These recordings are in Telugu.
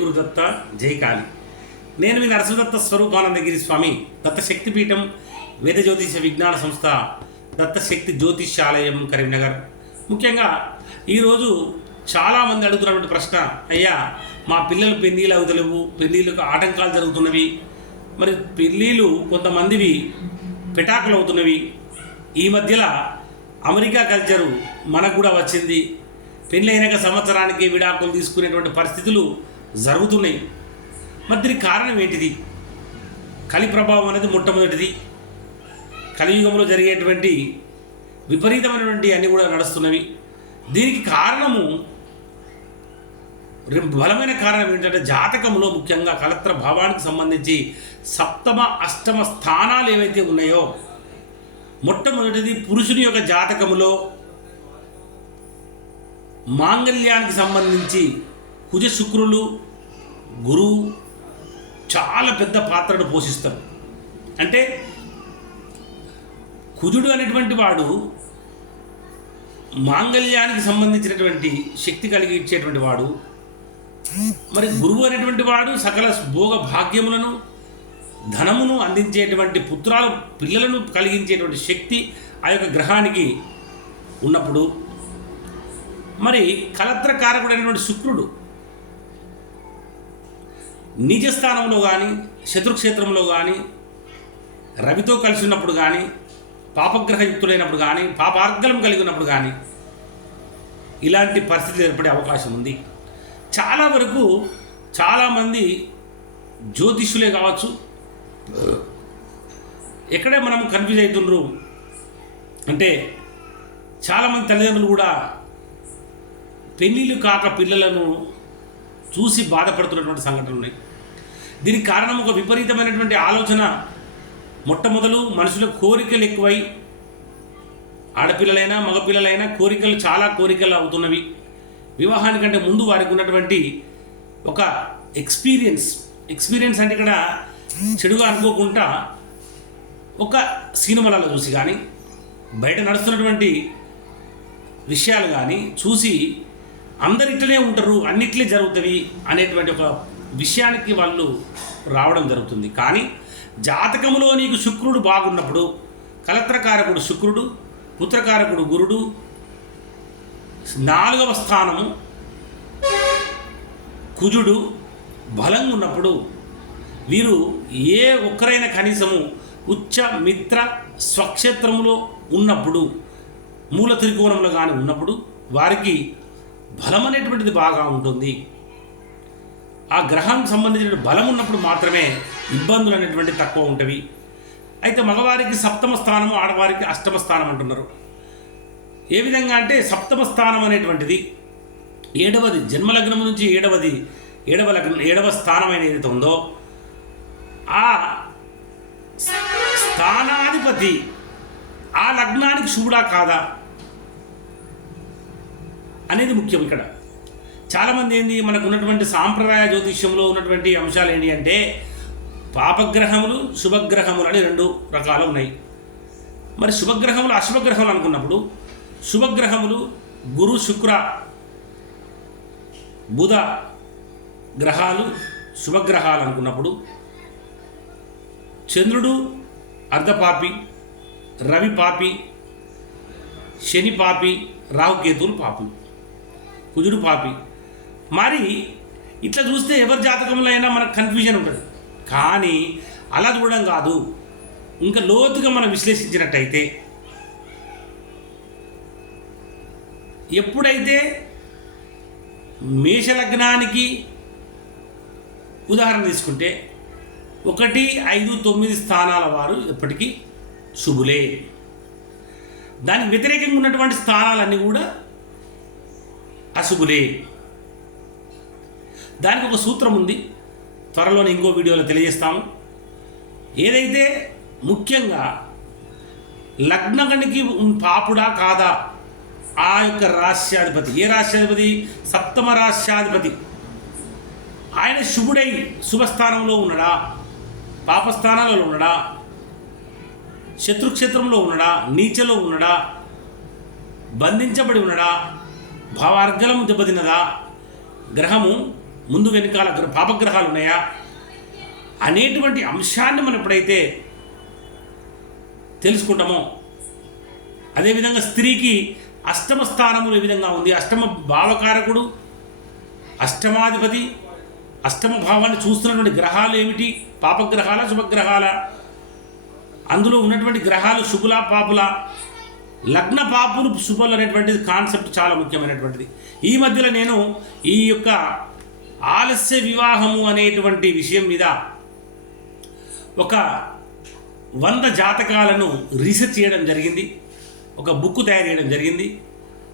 గురుదత్త జయకాళి నేను మీ నరసింహదత్త స్వరూపానందగిరి స్వామి. దత్త శక్తిపీఠం వేద జ్యోతిష విజ్ఞాన సంస్థ దత్త శక్తి జ్యోతిష్యాలయం కరీంనగర్. ముఖ్యంగా ఈరోజు చాలామంది అడుగుతున్నటువంటి ప్రశ్న అయ్యా మా పిల్లలు పెళ్ళిళ్ళు అవుతలేవు పెళ్ళిళ్ళకు ఆటంకాలు జరుగుతున్నవి. మరి పెళ్ళిళ్ళు కొంతమందివి పెటాకులు అవుతున్నవి ఈ మధ్యలో అమెరికా కల్చరు మనకు కూడా వచ్చింది. పెళ్ళైనాక సంవత్సరానికి విడాకులు తీసుకునేటువంటి పరిస్థితులు జరుగుతున్నాయి. మరి దీనికి కారణం ఏంటిది? కలి ప్రభావం అనేది మొట్టమొదటిది. కలియుగంలో జరిగేటువంటి విపరీతమైనటువంటి అన్నీ కూడా నడుస్తున్నవి. దీనికి కారణము బలమైన కారణం ఏంటంటే జాతకంలో ముఖ్యంగా కలత్ర భావానికి సంబంధించి సప్తమ అష్టమ స్థానాలు ఏవైతే ఉన్నాయో మొట్టమొదటిది పురుషుని యొక్క జాతకములో మాంగళ్యానికి సంబంధించి కుజ శుక్రులు గురువు చాలా పెద్ద పాత్రను పోషిస్తాడు. అంటే కుజుడు అనేటువంటి వాడు మాంగళ్యానికి సంబంధించినటువంటి శక్తి కలిగి ఇచ్చేటువంటి వాడు. మరి గురువు అనేటువంటి వాడు సకల భోగ భాగ్యములను ధనమును అందించేటువంటి పుత్రాలు పిల్లలను కలిగించేటువంటి శక్తి ఆ యొక్క గ్రహానికి ఉన్నప్పుడు మరి కలత్రకారకుడైనటువంటి శుక్రుడు నిజ స్థానంలో కానీ శత్రుక్షేత్రంలో కానీ రవితో కలిసి ఉన్నప్పుడు కానీ పాపగ్రహయుక్తులైనప్పుడు కానీ పాపార్గలం కలిగి ఉన్నప్పుడు కానీ ఇలాంటి పరిస్థితులు ఏర్పడే అవకాశం ఉంది. చాలా వరకు చాలామంది జ్యోతిష్యులే కావచ్చు ఎక్కడే మనం కన్ఫ్యూజ్ అవుతుండ్రు అంటే చాలామంది తల్లిదండ్రులు కూడా పెళ్ళిళ్ళు కాక పిల్లలను చూసి బాధపడుతున్నటువంటి సంఘటనలు ఉన్నాయి. దీనికి కారణం ఒక విపరీతమైనటువంటి ఆలోచన. మొట్టమొదలు మనుషుల కోరికలు ఎక్కువై ఆడపిల్లలైనా మగపిల్లలైనా కోరికలు చాలా కోరికలు అవుతున్నవి. వివాహానికంటే ముందు వారికి ఉన్నటువంటి ఒక ఎక్స్పీరియన్స్. ఎక్స్పీరియన్స్ అంటే ఇక్కడ చెడుగా అనుకోకుండా ఒక సినిమాలలో చూసి కానీ బయట నడుస్తున్నటువంటి విషయాలు కానీ చూసి అందరిట్లనే ఉంటారు అన్నిట్లే జరుగుతాయి అనేటువంటి ఒక విషయానికి వాళ్ళు రావడం జరుగుతుంది. కానీ జాతకములో నీకు శుక్రుడు బాగున్నప్పుడు కలత్రకారకుడు శుక్రుడు పుత్రకారకుడు గురుడు నాలుగవ స్థానము కుజుడు బలంగా ఉన్నప్పుడు వీరు ఏ ఒక్కరైనా కనీసము ఉచ్చ మిత్ర స్వక్షేత్రములో ఉన్నప్పుడు మూల త్రికోణంలో కానీ ఉన్నప్పుడు వారికి బలం అనేటువంటిది బాగా ఉంటుంది. ఆ గ్రహానికి సంబంధించిన బలం ఉన్నప్పుడు మాత్రమే ఇబ్బందులు అనేటువంటి తక్కువ ఉంటవి. అయితే మగవారికి సప్తమ స్థానము ఆడవారికి అష్టమ స్థానం అంటున్నారు. ఏ విధంగా అంటే సప్తమ స్థానం అనేటువంటిది ఏడవది జన్మలగ్నం నుంచి ఏడవది ఏడవ లగ్నం ఏడవ స్థానం అనేది ఏదైతే ఉందో ఆ స్థానాధిపతి ఆ లగ్నానికి శుభుడా కాదా అనేది ముఖ్యం ఇక్కడ. చాలామంది ఏంది మనకు ఉన్నటువంటి సాంప్రదాయ జ్యోతిష్యంలో ఉన్నటువంటి అంశాలు ఏంటి అంటే పాపగ్రహములు శుభగ్రహములు అని రెండు రకాలు ఉన్నాయి. మరి శుభగ్రహములు అశుభగ్రహములు అనుకున్నప్పుడు శుభగ్రహములు గురు శుక్ర బుధ గ్రహాలు శుభగ్రహాలు అనుకున్నప్పుడు చంద్రుడు అర్ధపాపి రవి పాపి శని పాపి రాహుకేతువులు పాపి కుజుడు పాపి మరి ఇట్లా చూస్తే ఎవరి జాతకంలో అయినా మనకు కన్ఫ్యూజన్ ఉంటుంది. కానీ అలా చూడడం కాదు. ఇంకా లోతుగా మనం విశ్లేషించినట్టయితే ఎప్పుడైతే మేషలగ్నానికి ఉదాహరణ తీసుకుంటే ఒకటి ఐదు తొమ్మిది స్థానాల వారు ఎప్పటికీ శుభులే. దానికి వ్యతిరేకంగా ఉన్నటువంటి స్థానాలన్నీ కూడా అశుభులే. దానికి ఒక సూత్రం ఉంది. త్వరలోనే ఇంకో వీడియోలో తెలియజేస్తాము ఏదైతే ముఖ్యంగా లగ్నగణికి పాపుడా కాదా? ఆ యొక్క రాశ్యాధిపతి. ఏ రాష్ట్రాధిపతి సప్తమ రాశ్యాధిపతి. ఆయన శుభుడై శుభస్థానంలో ఉన్నాడా? పాపస్థానాలలో ఉన్నాడా? శత్రుక్షేత్రంలో ఉన్నాడా? నీచలో ఉన్నాడా? బంధించబడి ఉన్నాడా? భావార్గలము దెబ్బతిన్నదా? గ్రహము ముందు వెనకాల పాపగ్రహాలు ఉన్నాయా? అనేటువంటి అంశాన్ని మనం ఎప్పుడైతే తెలుసుకుంటామో అదేవిధంగా స్త్రీకి అష్టమ స్థానములు ఏ విధంగా ఉంది? అష్టమ భావకారకుడు అష్టమాధిపతి అష్టమ భావాన్ని చూస్తున్నటువంటి గ్రహాలు ఏమిటి? పాపగ్రహాల శుభగ్రహాల? అందులో ఉన్నటువంటి గ్రహాలు శుభుల పాపుల లగ్న పాపులు శుభలు అనేటువంటిది కాన్సెప్ట్ చాలా ముఖ్యమైనటువంటిది. ఈ మధ్యలో నేను ఈ యొక్క ఆలస్య వివాహము అనేటువంటి విషయం మీద ఒక వంద జాతకాలను రీసెర్చ్ చేయడం జరిగింది. ఒక బుక్ తయారు చేయడం జరిగింది.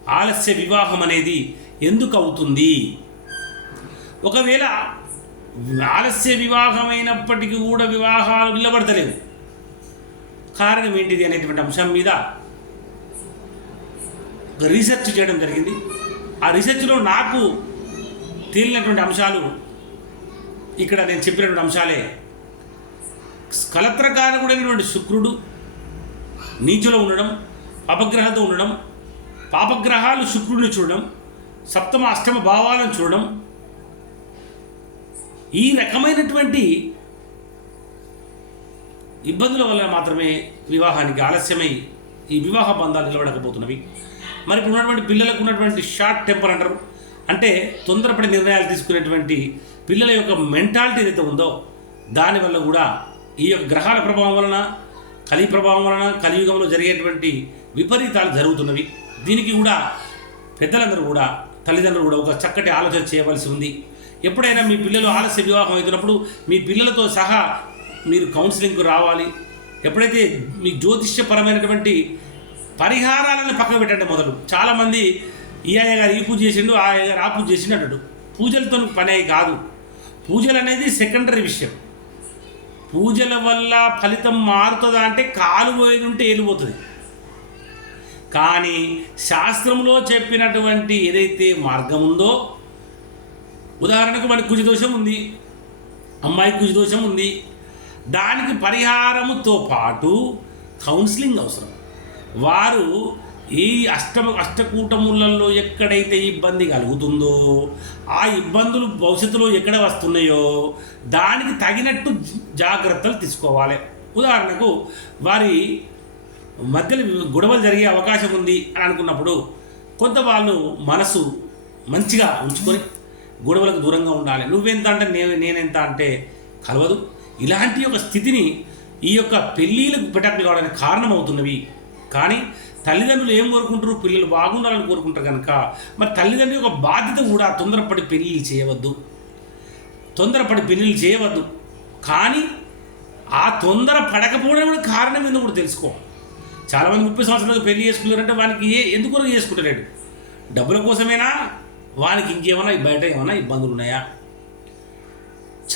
ఆలస్య వివాహం అనేది ఎందుకు అవుతుంది? ఒకవేళ ఆలస్య వివాహమైనప్పటికీ కూడా వివాహాలు నిలబడతలేవు. కారణం ఏంటిది అనేటువంటి అంశం మీద ఒక రీసెర్చ్ చేయడం జరిగింది. ఆ రీసెర్చ్లో నాకు తేలినటువంటి అంశాలు ఇక్కడ నేను చెప్పినటువంటి అంశాలే. కలత్రకారకుడైనటువంటి శుక్రుడు నీచులో ఉండడం అపగ్రహంతో ఉండడం పాపగ్రహాలు శుక్రుడిని చూడడం సప్తమ అష్టమ భావాలను చూడడం ఈ రకమైనటువంటి ఇబ్బందుల వల్ల మాత్రమే వివాహానికి ఆలస్యమై ఈ వివాహ బంధాలు నిలబడకపోతున్నవి. మరి ఇప్పుడు ఉన్నటువంటి పిల్లలకు ఉన్నటువంటి షార్ట్ టెంపర్ అంటారు. అంటే తొందరపడి నిర్ణయాలు తీసుకునేటువంటి పిల్లల యొక్క మెంటాలిటీ ఏదైతే ఉందో దానివల్ల కూడా ఈ యొక్క గ్రహాల ప్రభావం వలన కలి ప్రభావం వలన కలియుగంలో జరిగేటువంటి విపరీతాలు జరుగుతున్నవి. దీనికి కూడా పెద్దలందరూ కూడా తల్లిదండ్రులు కూడా ఒక చక్కటి ఆలోచన చేయవలసి ఉంది. ఎప్పుడైనా మీ పిల్లలు ఆలస్య వివాహం అవుతున్నప్పుడు మీ పిల్లలతో సహా మీరు కౌన్సిలింగ్కు రావాలి. ఎప్పుడైతే మీ జ్యోతిష్యపరమైనటువంటి పరిహారాలను పక్కన పెట్టండి మొదలు. చాలామంది ఈ అయ్య గారు ఈ పూజ చేసిండు ఆ అయ్య గారు ఆ పూజ చేసిండు అంటాడు. పూజలతో పనే కాదు. పూజలు అనేది సెకండరీ విషయం. పూజల వల్ల ఫలితం మారుతుందా అంటే కాలు పోయేది ఉంటే ఏలిపోతుంది కానీ శాస్త్రంలో చెప్పినటువంటి ఏదైతే మార్గం ఉందో ఉదాహరణకు మనకి కుజదోషం ఉంది అమ్మాయి కుజదోషం ఉంది దానికి పరిహారముతో పాటు కౌన్సిలింగ్ అవసరం. వారు ఈ అష్టమ అష్టకూటములలో ఎక్కడైతే ఇబ్బంది కలుగుతుందో ఆ ఇబ్బందులు భవిష్యత్తులో ఎక్కడ వస్తున్నాయో దానికి తగినట్టు జాగ్రత్తలు తీసుకోవాలి. ఉదాహరణకు వారి మధ్యలో గొడవలు జరిగే అవకాశం ఉంది అని అనుకున్నప్పుడు కొంత వాళ్ళు మనసు మంచిగా ఉంచుకొని గొడవలకు దూరంగా ఉండాలి. నువ్వెంత అంటే నేను నేనెంత అంటే కలవదు. ఇలాంటి యొక్క స్థితిని ఈ యొక్క పెళ్ళిళ్ళకు పెట్టకు కావడానికి కారణమవుతున్నవి. కానీ తల్లిదండ్రులు ఏం కోరుకుంటారు? పిల్లలు బాగుండాలని కోరుకుంటారు కనుక మరి తల్లిదండ్రుల యొక్క బాధ్యత కూడా తొందరపడి పెళ్ళిళ్ళు చేయవద్దు. తొందరపడి పెళ్ళిళ్ళు చేయవద్దు. కానీ ఆ తొందర పడకపోవడం కూడా కారణం ఏందో కూడా తెలుసుకో. చాలామంది ముప్పై సంవత్సరాలకు పెళ్ళి చేసుకున్నారంటే వానికి ఏ ఎందుకు చేసుకుంటలేడు? డబ్బుల కోసమేనా? వానికి ఇంకేమైనా బయట ఏమైనా ఇబ్బందులు ఉన్నాయా?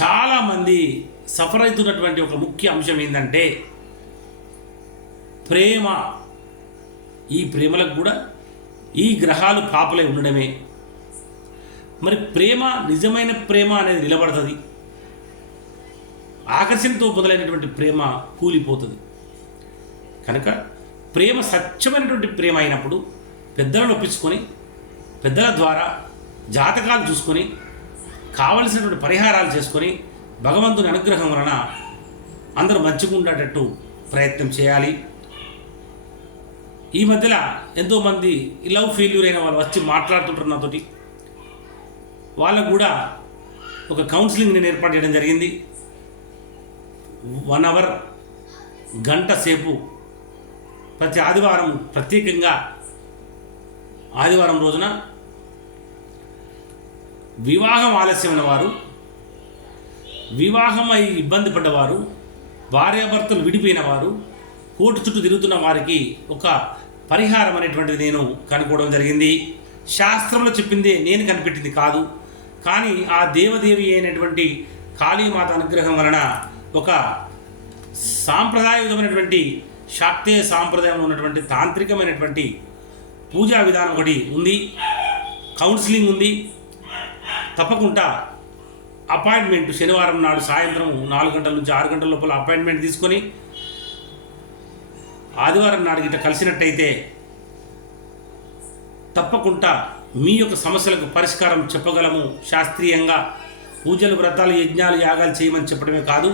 చాలామంది సఫర్ అవుతున్నటువంటి ఒక ముఖ్య అంశం ఏంటంటే ప్రేమ. ఈ ప్రేమలకు కూడా ఈ గ్రహాలు పాపలై ఉండడమే. మరి ప్రేమ నిజమైన ప్రేమ అనేది నిలబడుతుంది. ఆకర్షణతో మొదలైనటువంటి ప్రేమ కూలిపోతుంది. కనుక ప్రేమ సత్యమైనటువంటి ప్రేమ అయినప్పుడు పెద్దలను ఒప్పించుకొని పెద్దల ద్వారా జాతకాలు చూసుకొని కావలసినటువంటి పరిహారాలు చేసుకొని భగవంతుని అనుగ్రహం వలన అందరూ మంచిగా ఉండేటట్టు ప్రయత్నం చేయాలి. ఈ మధ్యలో ఎంతోమంది లవ్ ఫెయిల్యూర్ అయిన వాళ్ళు వచ్చి మాట్లాడుతుంటారు నాతోటి. వాళ్ళకు కూడా ఒక కౌన్సిలింగ్ నేను ఏర్పాటు చేయడం జరిగింది. వన్ అవర్ గంట సేపు ప్రతి ఆదివారం ప్రత్యేకంగా ఆదివారం రోజున వివాహం ఆలస్యమైన వారు వివాహం అయి ఇబ్బంది పడ్డవారు భార్యాభర్తలు విడిపోయిన వారు కోర్టు చుట్టూ తిరుగుతున్న వారికి ఒక పరిహారం అనేటువంటిది నేను కనుక్కోవడం జరిగింది. శాస్త్రంలో చెప్పిందే నేను కనిపెట్టింది కాదు. కానీ ఆ దేవదేవి అయినటువంటి కాళీమాత అనుగ్రహం వలన ఒక సాంప్రదాయయుతమైనటువంటి శాక్తేయ సాంప్రదాయం ఉన్నటువంటి తాంత్రికమైనటువంటి పూజా విధానం ఒకటి ఉంది. కౌన్సిలింగ్ ఉంది. తప్పకుండా అపాయింట్మెంట్ శనివారం నాడు సాయంత్రం నాలుగు గంటల నుంచి ఆరు గంటల లోపల అపాయింట్మెంట్ తీసుకొని ఆదివారం నాడు గిట్ట కలిసినట్టయితే తప్పకుండా మీ యొక్క సమస్యలకు పరిష్కారం చెప్పగలము. శాస్త్రీయంగా పూజలు వ్రతాలు యజ్ఞాలు యాగాలు చేయమని చెప్పడమే కాదు.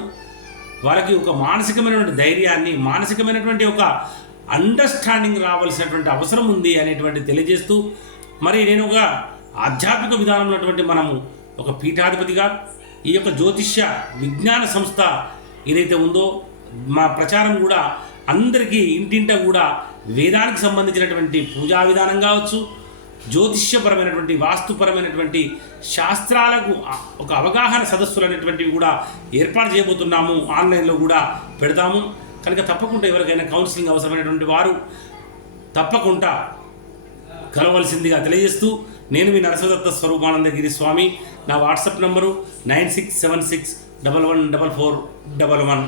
వాళ్ళకి ఒక మానసికమైనటువంటి ధైర్యాన్ని మానసికమైనటువంటి ఒక అండర్స్టాండింగ్ రావాల్సినటువంటి అవసరం ఉంది అనేటువంటి తెలియజేస్తూ మరి నేను ఒక ఆధ్యాత్మిక విధానంలో ఉన్నటువంటి మనము ఒక పీఠాధిపతిగా ఈ యొక్క జ్యోతిష్య విజ్ఞాన సంస్థ ఏదైతే ఉందో మా ప్రచారం కూడా అందరికీ ఇంటింట కూడా వేదానికి సంబంధించినటువంటి పూజా విధానం కావచ్చు జ్యోతిష్యపరమైనటువంటి వాస్తుపరమైనటువంటి శాస్త్రాలకు ఒక అవగాహన సదస్సులు అనేటువంటివి కూడా ఏర్పాటు చేయబోతున్నాము. ఆన్లైన్లో కూడా పెడతాము. కనుక తప్పకుండా ఎవరికైనా కౌన్సిలింగ్ అవసరమైనటువంటి వారు తప్పకుండా కలవలసిందిగా తెలియజేస్తూ నేను మీ నరసదత్త స్వరూపానందగిరి స్వామి. నా WhatsApp number nine six seven six double one double four double one.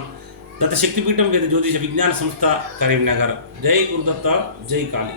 Datta శక్తిపీఠం వేద జ్యోతిష విజ్ఞాన సంస్థ కరీంనగర్ జై గురుదత్త జై కాళీ.